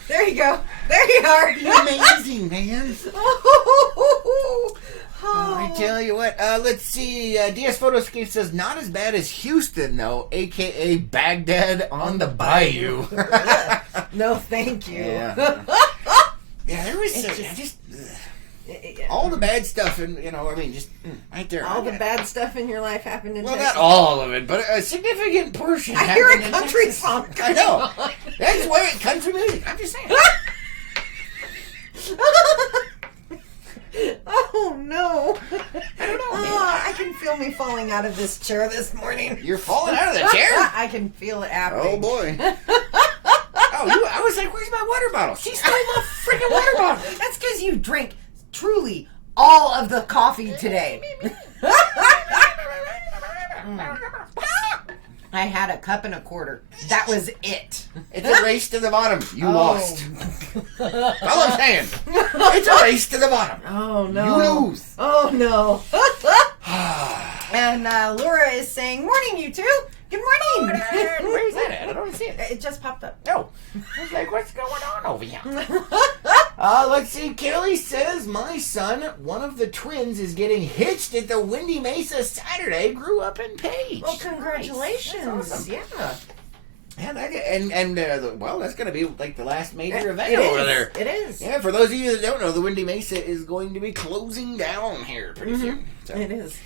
There you go. There you are. Amazing, man. Oh. I tell you what. Let's see. DS Photoscape says, not as bad as Houston, though, a.k.a. Baghdad on the Bayou. No, thank you. Yeah. Yeah, there was just all the bad stuff, and you know, I mean, just right there. All the bad stuff in your life happened in Texas. Not all of it, but a significant portion. I hear a happened in country Texas. song. I know. That's why it's country music. I'm just saying. Oh no! I don't know. I can feel me falling out of this chair this morning. You're falling out of the chair? I can feel it happening. Oh boy. I was like, where's my water bottle? She stole my freaking water bottle. That's because you drank truly all of the coffee today. I had a cup and a quarter. That was it. It's a race to the bottom. You lost. All I'm saying. It's a race to the bottom. Oh, no. You lose. Oh, no. And Laura is saying, morning, you two. Good morning. Where's that at? I don't see it. It just popped up. No. I was like, what's going on over here? Let's see. Kelly says, my son, one of the twins, is getting hitched at the Windy Mesa Saturday. Grew up in Page. Well, congratulations. Nice. That's awesome. Yeah. Well, that's going to be like the last major event It over is. there. It is. Yeah, for those of you that don't know, the Windy Mesa is going to be closing down here pretty soon. So, It is.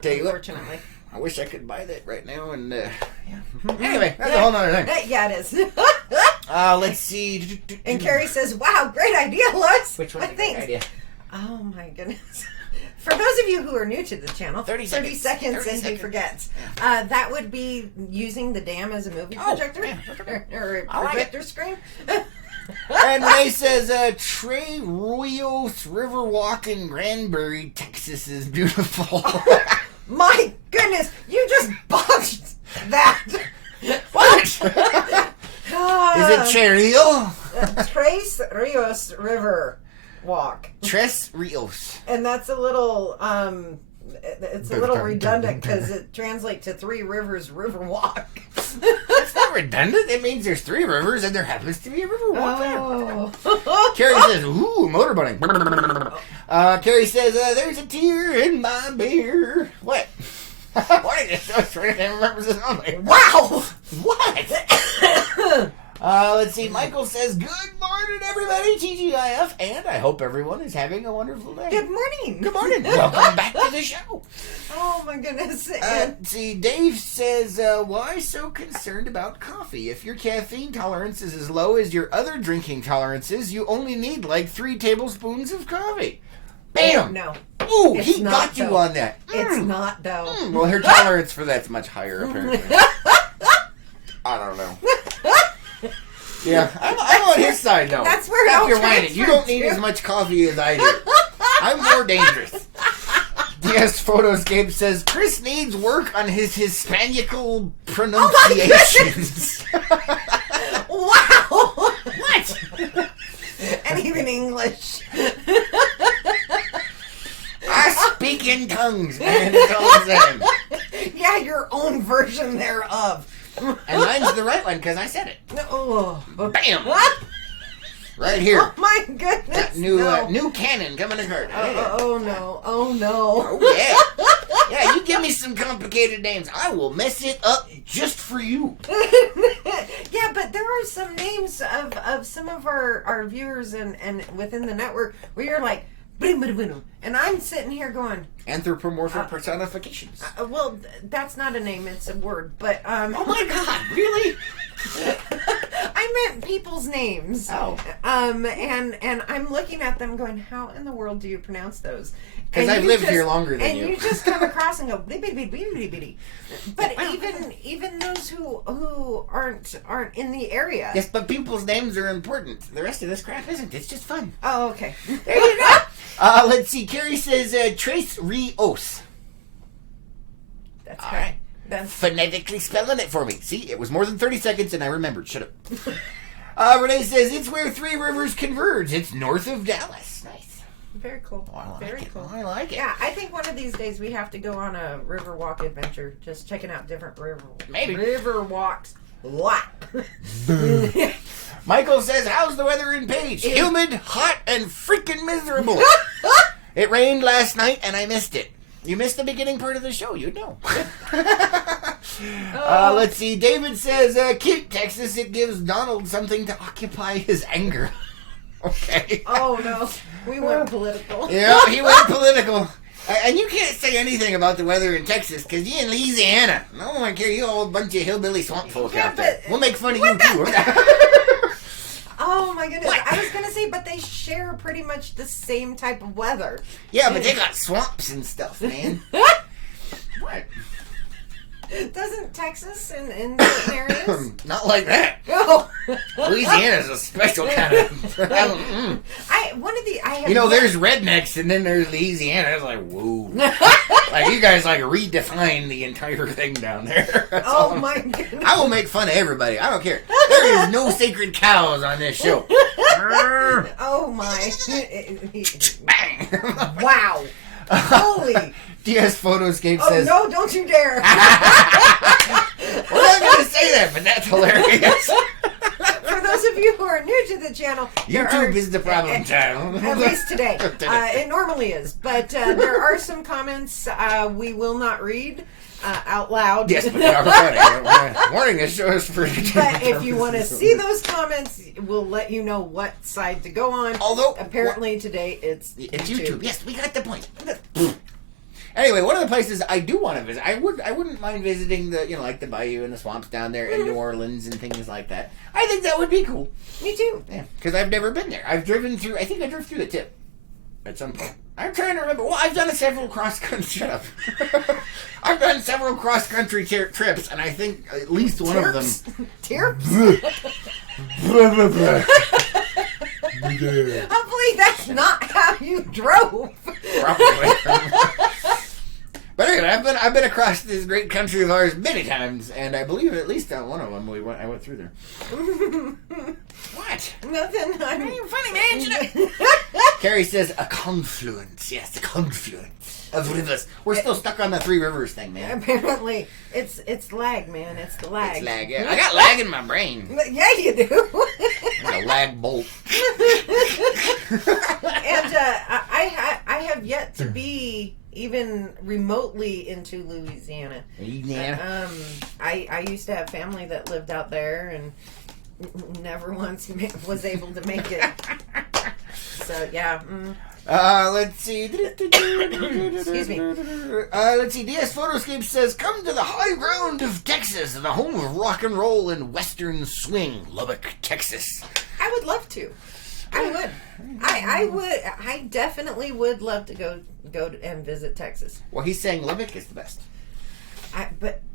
tell you what, Unfortunately. I wish I could buy that right now. And anyway, that's a whole nother thing. Yeah, it is. Let's see. And Carrie says, wow, great idea, Lois. Which one's a great idea? Oh, my goodness. For those of you who are new to the channel, 30 seconds 30 and he seconds. forgets. That would be using the dam as a movie projector or a projector screen. And Ray says, Trey Rios Riverwalk in Granbury, Texas is beautiful. My goodness, you just botched that. What? Is it Cherio? Tres Rios River Walk. Tres Rios. And that's a little, it's a little redundant because it translates to Three Rivers River Walk. That's not redundant. It means there's 3 rivers and there happens to be a river walk there. Oh. Carrie says, ooh, motorboating. Carrie says, there's a tear in my beer. What? What is this? I was trying to remember this on there. Wow! What? Let's see. Michael says, good morning, everybody, TGIF, and I hope everyone is having a wonderful day. Good morning. Good morning. Welcome back to the show. Oh, my goodness. See, Dave says, why so concerned about coffee? If your caffeine tolerance is as low as your other drinking tolerances, you only need like 3 tablespoons of coffee. Bam! No. Ooh, It's he not, got you though. on that. It's not, though. Well, her tolerance for that's much higher, apparently. I don't know. Yeah, I'm on his side, though. That's where it Stop all your whining. You don't need transfers as much coffee as I do. I'm more dangerous. DS Photoscape says, Chris needs work on his Hispanical pronunciations. Wow! What? And even English. I speak in tongues, man. That's all I'm saying. Yeah, your own version thereof. And mine's the right one, because I said it. Oh. Bam! What? Right here. Oh, my goodness. That new No. new cannon coming to card. Oh, no. Oh, no. Oh, yeah. Yeah, you give me some complicated names. I will mess it up just for you. Yeah, but there are some names of some of our viewers and within the network where you're like, and I'm sitting here going, Anthropomorphic personifications. well, that's not a name, it's a word, but Oh my god, really? I meant people's names. Oh. And I'm looking at them going, how in the world do you pronounce those? Because I've lived here longer than you. And you just come across and go, bitty. But even those who aren't in the area. Yes, but people's names are important. The rest of this crap isn't. It's just fun. Oh, okay. There you go. Let's see. Carrie says, Trace Rios. That's All right. right. That's Phonetically spelling it for me. See, it was more than 30 seconds and I remembered. Shut up. Renee says, it's where 3 rivers converge. It's north of Dallas. Nice. very cool. Oh, I like very it. cool. I like it. Yeah, I think one of these days we have to go on a river walk adventure, just checking out different river walks. What? Michael says, how's the weather in Page? Humid, hot, and freaking miserable. It rained last night and I missed it. You missed the beginning part of the show, you'd know. Let's see. David says, cute Texas, it gives Donald something to occupy his anger. Okay. Oh, no. We went political. Yeah, he went political. And you can't say anything about the weather in Texas because you're in Louisiana. I don't want to care. You all a bunch of hillbilly swamp folk out there. We'll make fun of you too. Oh my goodness. What? I was going to say, but they share pretty much the same type of weather. Yeah, but they got swamps and stuff, man. What? Doesn't Texas in certain areas? Not like that. No. Louisiana's a special kind of. You know, there's rednecks and then there's Louisiana. It's like, whoa. Like, you guys, like, redefine the entire thing down there. Oh, my goodness. I will make fun of everybody. I don't care. There is no sacred cows on this show. Oh, my. Bang. Wow. Holy. DS Photoscape Oh, says... no, don't you dare. We're not going to say that, but that's hilarious. For those of of you who are new to the channel, YouTube is the problem child. At least today. It normally is. But there are some comments we will not read out loud. Yes, but they are funny. Warning, this show is for But if you want to see those comments, we'll let you know what side to go on. Although apparently today it's YouTube. Yes, we got the point. Anyway, one of the places I do want to visit, I wouldn't mind visiting the, like the bayou and the swamps down there in New Orleans and things like that. I think that would be cool. Me too. Yeah, because I've never been there. I've driven through. I think I drove through the tip at some point. I'm trying to remember. Well, I've done several cross-country... Shut up. I've done several cross-country trips, and I think at least one of them... Tips? Hopefully that's not how you drove. Probably. But anyway, I've been across this great country of ours many times, and I believe at least on one of them I went through there. What? Nothing. You're funny, man. Carrie says a confluence. Yes, a confluence of rivers. We're still stuck on the Three Rivers thing, man. Apparently, it's lag, man. It's the lag. It's lag. Yeah, I got lag in my brain. Yeah, you do. Like a lag bolt. And I have yet to be even remotely into Louisiana. Yeah. I used to have family that lived out there and never once was able to make it. So yeah. Let's see. Excuse me. Let's see. DS Photoscape says, "Come to the high ground of Texas, the home of rock and roll and western swing, Lubbock, Texas." I would love to. I would. I would. I definitely would love to go and visit Texas. Well, he's saying Lubbock is the best.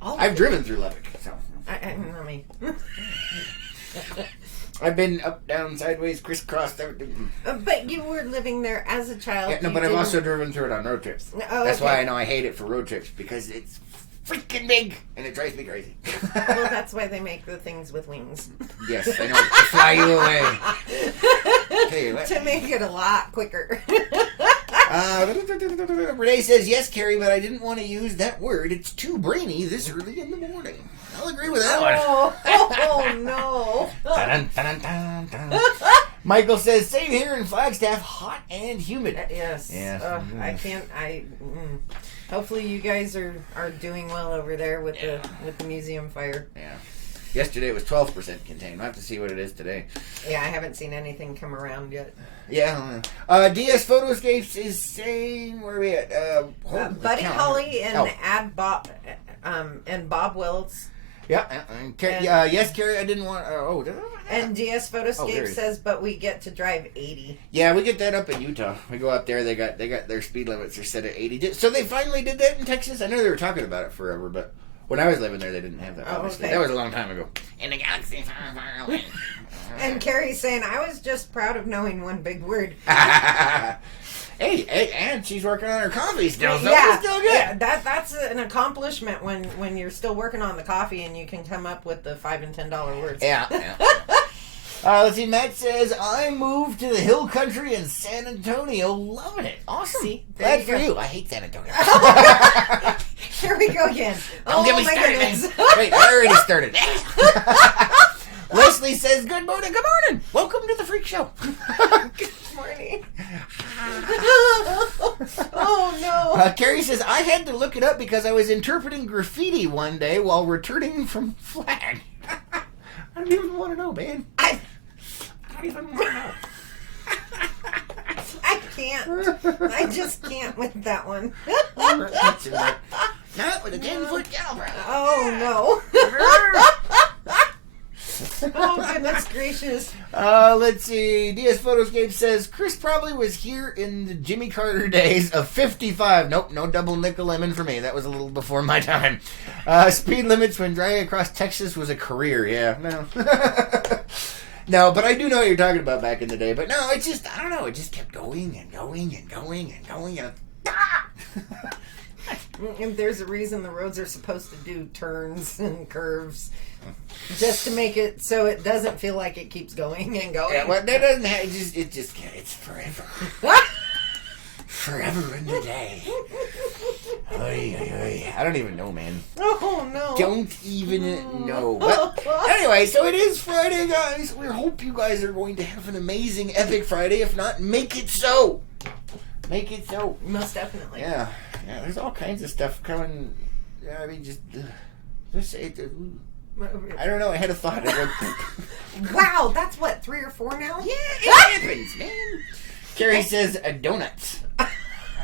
I've driven through Lubbock, so. I mean. I've been up, down, sideways, crisscrossed. But you were living there as a child. Yeah, no, but I've also driven through it on road trips. Oh, that's why I know I hate it for road trips, because it's freaking big and it drives me crazy. Well, that's why they make the things with wings. Yes, I know. To fly you away. To make it a lot quicker. Renee says, "Yes, Carrie, but I didn't want to use that word. It's too brainy this early in the morning." I'll agree with that one. Oh no. Dun, dun, dun, dun, dun. Michael says, "Same here in Flagstaff, hot and humid." Yes. Yeah. I can't. Hopefully you guys are doing well over there with the museum fire. Yeah. Yesterday it was 12% contained. We'll have to see what it is today. Yeah, I haven't seen anything come around yet. Yeah. DS Photoscapes is saying, where are we at? Buddy Holly and Bob Wells. Yeah. Yes, Carrie, I didn't want... And DS Photoscape says, but we get to drive 80. Yeah, we get that up in Utah. We go up there, they got their speed limits are set at 80. So they finally did that in Texas? I know they were talking about it forever, but when I was living there, they didn't have that, obviously. Okay. That was a long time ago. In the galaxy far, far away. And Carrie's saying, I was just proud of knowing one big word. Hey, and she's working on her coffee still, so yeah, it's still good. Yeah, that's an accomplishment when you're still working on the coffee and you can come up with the $5 and $10 words. Yeah. Let's see, Matt says, "I moved to the hill country in San Antonio. Loving it. Awesome. See, glad for you. I hate San Antonio." Here we go again. Don't get me my started, goodness. man. Wait, I already started. Leslie says, "Good morning, good morning. Welcome to the Freak Show." Good morning. Oh, no. Carrie says, "I had to look it up because I was interpreting graffiti one day while returning from flag." I don't even want to know, man. I don't even want to know. I can't. I just can't with that one. Not with a 10-foot caliber. Oh, no. Oh, goodness gracious. Let's see. DS Photoscape says, "Chris probably was here in the Jimmy Carter days of 55. Nope, no double nickel lemon for me. That was a little before my time. Speed limits when driving across Texas was a career." Yeah, no. No, but I do know what you're talking about back in the day. But no, it's just, I don't know. It just kept going and going and going and going. And And there's a reason the roads are supposed to do turns and curves. Just to make it so it doesn't feel like it keeps going and going. Yeah, well, that doesn't have, it's forever. Forever in the day. I don't even know, man. Oh, no. Don't even know. But anyway, so it is Friday, guys. We hope you guys are going to have an amazing, epic Friday. If not, make it so. Make it so. Most definitely. Yeah. Yeah, there's all kinds of stuff coming. I mean, just say it. I don't know. I had a thought. Wow, that's what, 3 or 4 now? Yeah, it happens, man. Carrie says donuts.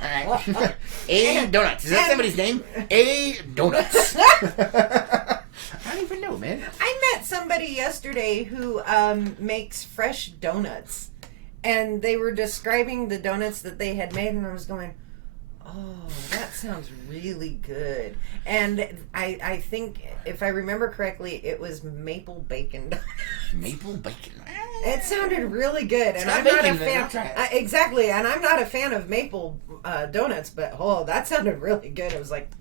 Alright. A Donuts. Is that somebody's name? A Donuts. I don't even know, man. I met somebody yesterday who makes fresh donuts. And they were describing the donuts that they had made, and I was going, oh, that sounds really good. And I think, if I remember correctly, it was maple bacon donuts. Maple bacon. It sounded really good, and I'm bacon, not a fan. Exactly, and I'm not a fan of maple donuts, but that sounded really good. It was like,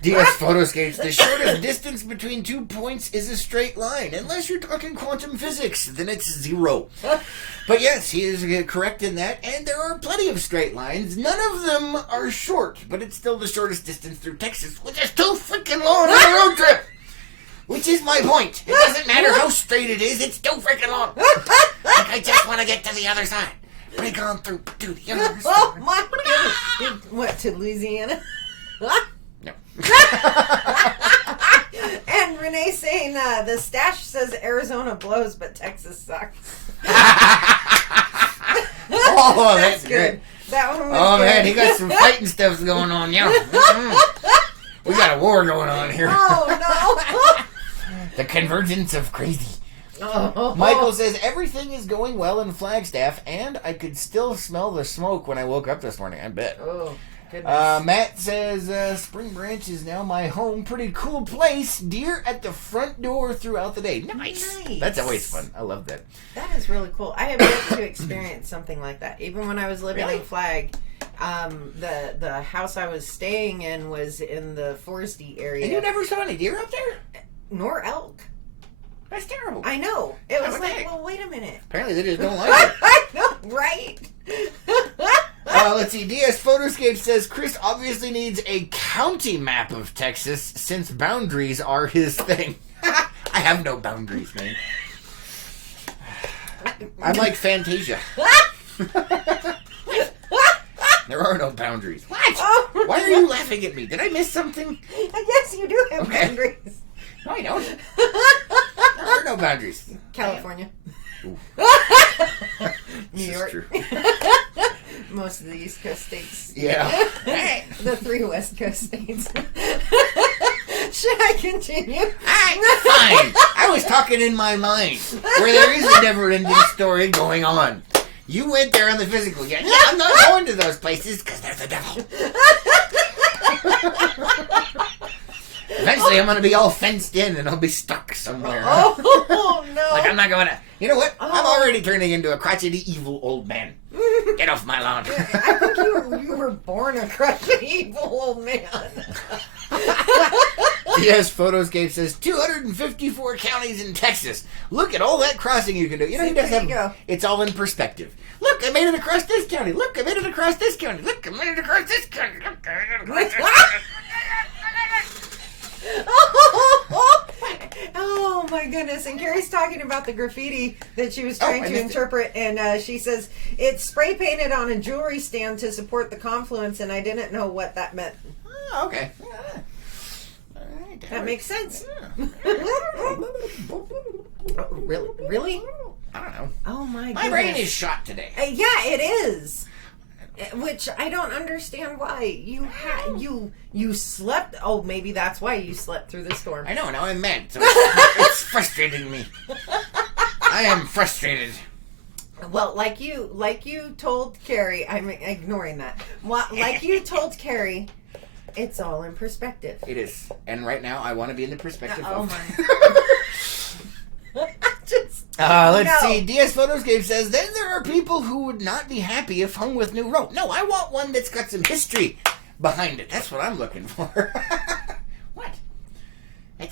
DS Photoscapes. The shortest distance between 2 points is a straight line, unless you're talking quantum physics. Then it's 0. But yes, he is correct in that, and there are plenty of straight lines. None of them are short, but it's still the shortest distance through Texas, which is too freaking long on a road trip. Which is my point. It doesn't matter how straight it is, it's too freaking long. Like, I just want to get to the other side. Break on through to the other side. oh my goodness. What, to Louisiana? No. And Renee saying the stash says Arizona blows, but Texas sucks. Oh, that's good. That one was Oh, good. man, he got some fighting stuff going on, yeah. We got a war going on here. Oh, The convergence of crazy. no. Michael says, everything is going well in Flagstaff, and I could still smell the smoke when I woke up this morning. I bet. Oh, goodness. Matt says, Spring Branch is now my home. Pretty cool place. Deer at the front door throughout the day. Nice. That's always fun. I love that. That is really cool. I have yet to experience something like that. Even when I was living in Flag, the house I was staying in was in the foresty area. And you never saw any deer up there? Nor elk. That's terrible. I know. It was Okay. like, well, wait a minute. Apparently they just don't like it. I know, right? Let's see. DS Photoscape says Chris obviously needs a county map of Texas since boundaries are his thing. I have no boundaries, man. I'm like Fantasia. There are no boundaries. What? Oh, Why are you laughing at me? Did I miss something? I guess you do have Okay. boundaries. No, I don't. There are no boundaries. California. Ooh. New This is York. true. Most of the East Coast states. Yeah. The 3 West Coast states. Should I continue? Fine. I was talking in my mind, where there is a never-ending story going on. You went there on the physical. Yeah, I'm not going to those places because they're the devil. Eventually, I'm going to be all fenced in and I'll be stuck somewhere. Oh, no. Like, I'm not going to... You know what? I'm Oh. already turning into a crotchety, evil old man. Get off my lawn. I think you were born a crotchety evil old man. Yes, Photoscape says 254 counties in Texas. Look at all that crossing you can do. You know, he does There have... you go. It's all in perspective. Look, I made it across this county. Look, I made it across this county. Look, I made it across this county. Look, I made it across this county. Oh my goodness. And Carrie's talking about the graffiti that she was trying I to missed it. interpret, and she says it's spray painted on a jewelry stand to support the confluence, and I didn't know what that meant. Oh, okay. Yeah. All right, That makes sense. Yeah. Oh, really? I don't know. Oh my goodness. My brain is shot today. Yeah, it is. Which I don't understand why you slept. Oh, maybe that's why you slept through the storm. I know, now I'm mad. So it's frustrating me. I am frustrated. Well, like you told Carrie, I'm ignoring that. Like you told Carrie, it's all in perspective. It is. And right now, I want to be in the perspective Oh of... my. Just, let's no. see. DS Photoscape says, then there are people who would not be happy if hung with new rope. No, I want one that's got some history behind it. That's what I'm looking for. What? No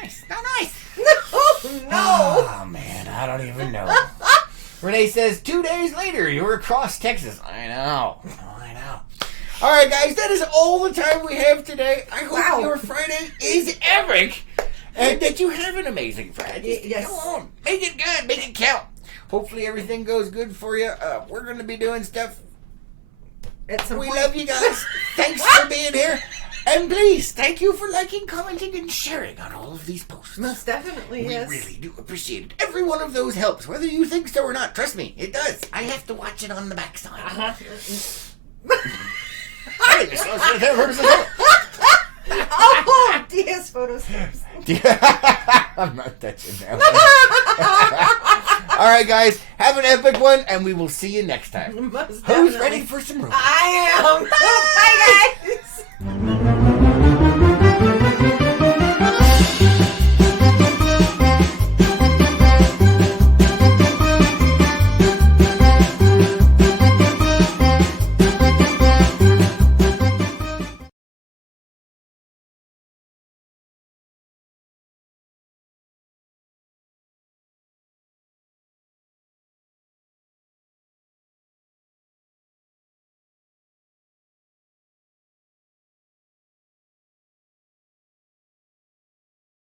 nice. No nice. No. Oh, man. I don't even know. Renee says, 2 days later, you're across Texas. I know. All right, guys, that is all the time we have today. I hope Wow. your Friday is epic and that you have an amazing Friday. Yes. Come on. Make it good. Make it count. Hopefully everything goes good for you. We're going to be doing stuff. At some We point. love you guys. Thanks for being here. And please, thank you for liking, commenting, and sharing on all of these posts. Most definitely, We yes. really do appreciate it. Every one of those helps, whether you think so or not. Trust me, it does. I have to watch it on the backside. Hey, this was right there. Where's the- Oh, DS photos. I'm not touching that one. All right, guys, have an epic one, and we will see you next time. Most Who's definitely. ready for some room? I am. Bye, guys.